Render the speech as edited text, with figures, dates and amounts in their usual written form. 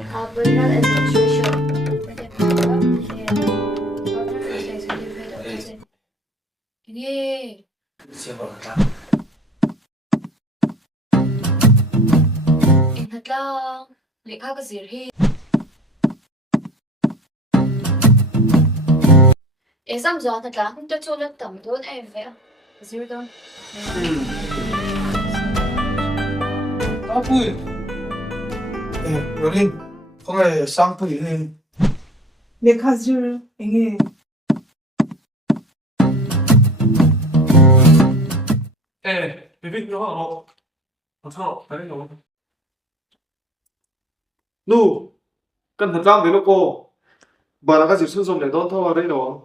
Operational Administration. 이게 em thật lo liệu khao cái gì thì em xong rồi thật là không cho chôn lên tầm đốn em vậy à gì đâu 쌍뿌이. 예, 여긴 거기에 쌍뿌이는 내 가지를 앵에 에, 베비 들어가. 괜찮아. 다행이야. Nu, cẩn thận răng với nó cô. Bà là các dịp sử dụng để đón thâu vào đây đó.